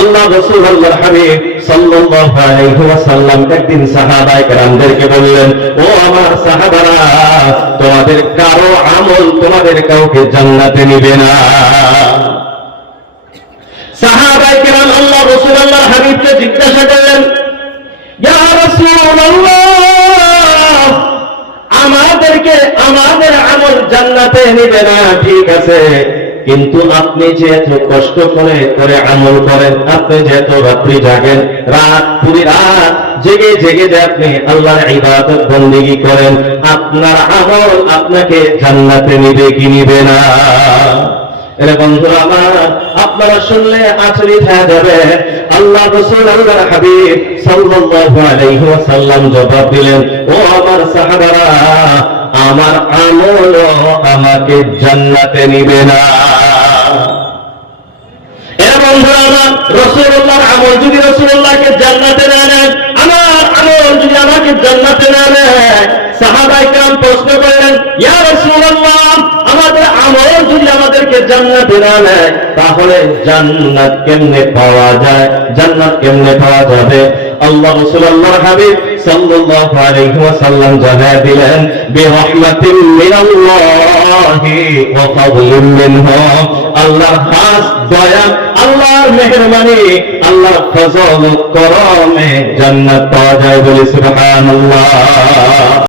আল্লাহ রাসূল আল্লাহর হাবিব সাল্লাল্লাহু আলাইহি ওয়াসাল্লাম একদিন সাহাবায়ে কেরামদেরকে বললেন, ও আমার সাহাবারা, তোমাদের কারো আমল তোমাদের কাউকে জান্নাতে নিবে না। সাহাবায়ে কেরাম আল্লাহ রাসূল আল্লাহর হাবিবকে জিজ্ঞাসা করলেন, ইয়া রাসূলুল্লাহ, আমাদেরকে আমাদের আমল জান্নাতে নিবে না, ঠিক আছে, কিন্তু আপনি যে এত কষ্ট করে করে আমল করেন, আপনি যে এত রাত্রি জাগেন, রাত পুরি রাত জেগে জেগে যে আপনি আল্লাহর ইবাদত বন্দেগী করেন, আপনার আমল আপনাকে জান্নাতে নিবে কি নিবে না? এরে বন্ধুরা আমার, আপনারা শুনলে আচরিত হয়ে যাবে। আল্লাহ রাসূল আল্লাহর হাবিব সাল্লাল্লাহু আলাইহি ওয়াসাল্লাম জবাব দিলেন, ও আমার সাহাবারা, আমার আমল আমাকে জান্নাতে নিবে না। এরে বন্ধুরা আমার, রাসূলুল্লাহর আমল যদি রাসূলুল্লাহকে জান্নাতে না নেয়, আমার আমল যদি আমাকে জান্নাতে না নেয়, সাহাবায়ে কেরাম প্রশ্ন করলেন, ইয়া রাসূলুল্লাহ, আমাদের আমল যদি আমাদেরকে জান্নাতে না নেয়, তাহলে জান্নাত কেমনে পাওয়া যায়, জান্নাত কেমনে পাওয়া যাবে? আল্লাহ রাসূল আল্লাহর হাবিব সাল্লাল্লাহু আলাইহি ওয়াসাল্লাম জানায় দিলেন, বিরহমাতিন মিনাল্লাহি ওয়া ফাদলিন মিনহু, আল্লাহর খাস দয়া, আল্লাহর মেহেরবানি, আল্লাহর ফজল ও করমে জান্নাত পাওয়া যায়। বলি সুবহানাল্লাহ।